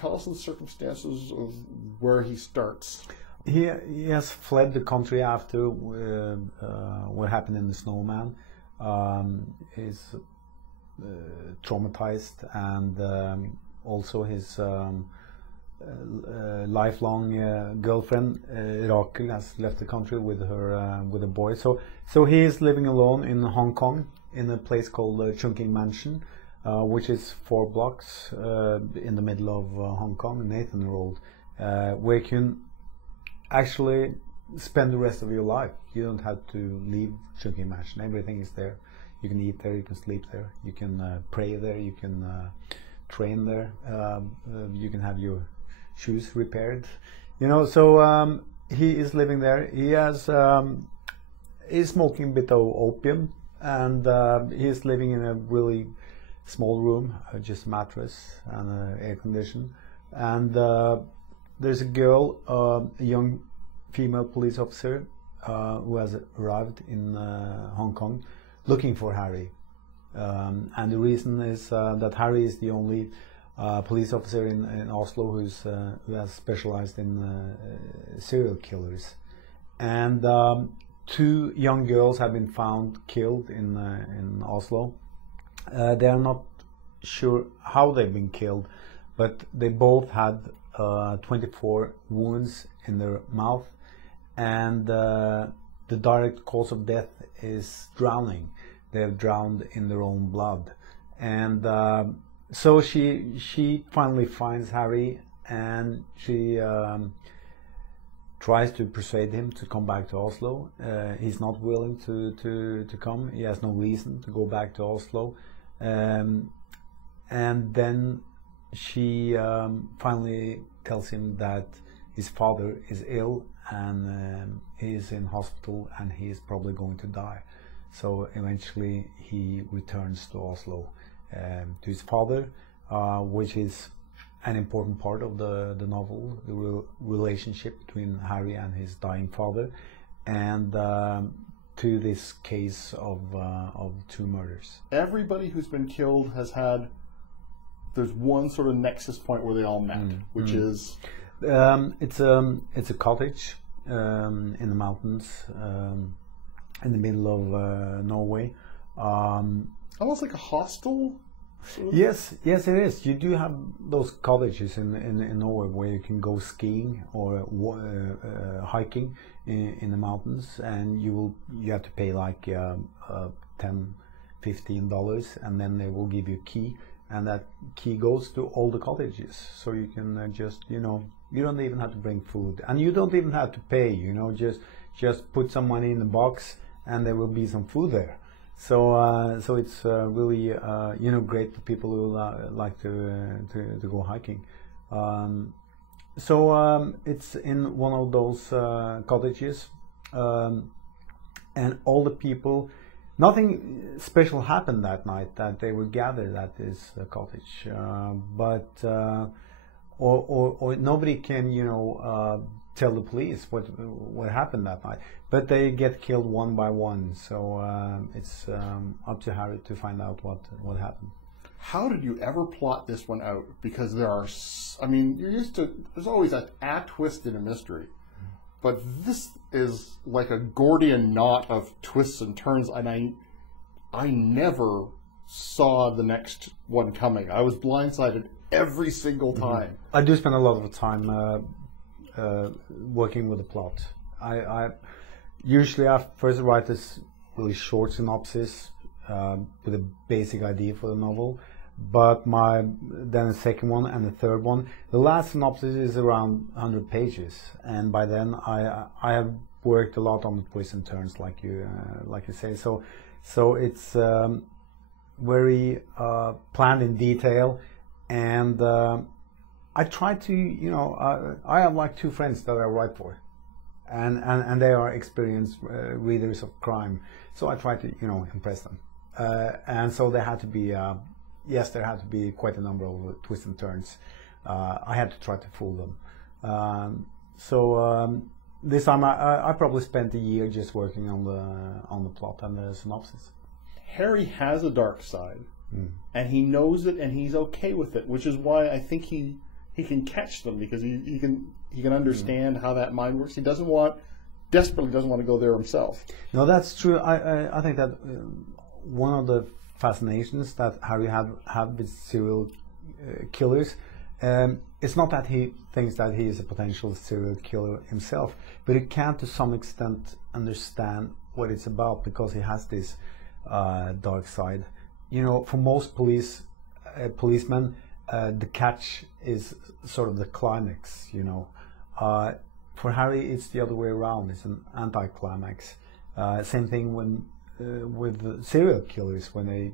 tell us the circumstances of where he starts. He has fled the country after what happened in the snowman. He's traumatized, and also his lifelong girlfriend Rakel has left the country with her with a boy. So he is living alone in Hong Kong in a place called Chungking Mansion, which is 4 blocks in the middle of Hong Kong, Nathan Road, where you can actually spend the rest of your life. You don't have to leave Chungking Mansion. Everything is there. You can eat there, you can sleep there, you can pray there, you can train there, you can have your shoes repaired, you know. So he is living there. He has he's smoking a bit of opium, and he's living in a really small room, just a mattress and air condition. And there's a girl, a young female police officer who has arrived in Hong Kong looking for Harry, and the reason is that Harry is the only police officer in Oslo who has specialized in serial killers. And 2 young girls have been found killed in Oslo. They are not sure how they've been killed, but they both had 24 wounds in their mouth, and the direct cause of death is drowning. They have drowned in their own blood. And so she finally finds Harry, and she tries to persuade him to come back to Oslo. He's not willing to come. He has no reason to go back to Oslo. And then she finally tells him that his father is ill, and he is in hospital, and he is probably going to die. So eventually he returns to Oslo to his father, which is an important part of the novel, the relationship between Harry and his dying father, and to this case of 2 murders. Everybody who's been killed has had, there's one sort of nexus point where they all met, which is... It's a cottage in the mountains in the middle of Norway. Almost like a hostel? Sort of? Yes, it is. You do have those cottages in Norway where you can go skiing or hiking in the mountains, and you have to pay like $10-15, and then they will give you a key, and that key goes to all the cottages. So you can just, you know, you don't even have to bring food, and you don't even have to pay. You know, just put some money in the box, and there will be some food there. So so it's really you know, great for people who like to go hiking. So it's in one of those cottages, and all the people. Nothing special happened that night that they were gathered at this cottage, but or nobody can, you know, tell the police what happened that night. But they get killed one by one, so it's up to Harry to find out what happened. How did you ever plot this one out? Because there are, I mean, you're used to, there's always a twist in a mystery. But this is like a Gordian knot of twists and turns, and I never saw the next one coming. I was blindsided every single time. I do spend a lot of time working with the plot. I usually first write this really short synopsis with a basic idea for the novel. But then the second one and the third one, the last synopsis is around 100 pages, and by then I have worked a lot on the twists and turns, like you say. So it's very planned in detail, and I try to, you know, I have like 2 friends that I write for, and they are experienced readers of crime, so I try to, you know, impress them, and so they had to be. Yes, there had to be quite a number of twists and turns. I had to try to fool them. So this time I probably spent a year just working on the plot and the synopsis. Harry has a dark side, and he knows it, and he's okay with it, which is why I think he he can catch them because he can understand how that mind works. He desperately doesn't want to go there himself. No, that's true. I think that one of the fascinations that Harry have with serial killers, it's not that he thinks that he is a potential serial killer himself, but he can to some extent understand what it's about because he has this dark side. You know, for most policemen, the catch is sort of the climax. You know, for Harry, it's the other way around. It's an anti-climax. Same thing with serial killers when they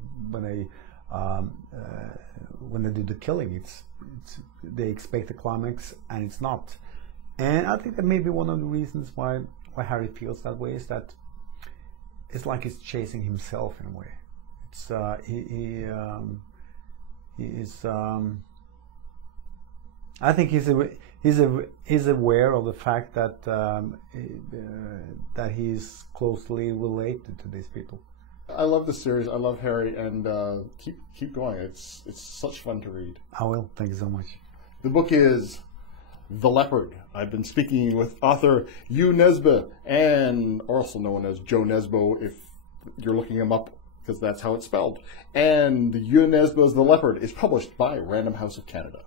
do the killing. They expect the climax and it's not. And I think that maybe one of the reasons why Harry feels that way is that it's like he's chasing himself in a way. It's he is. I think he's aware of the fact that that he's closely related to these people. I love the series. I love Harry, and keep going. It's such fun to read. I will. Thank you so much. The book is The Leopard. I've been speaking with author Jo Nesbø, and also known as Jo Nesbø if you're looking him up, because that's how it's spelled. And Jo Nesbø's The Leopard is published by Random House of Canada.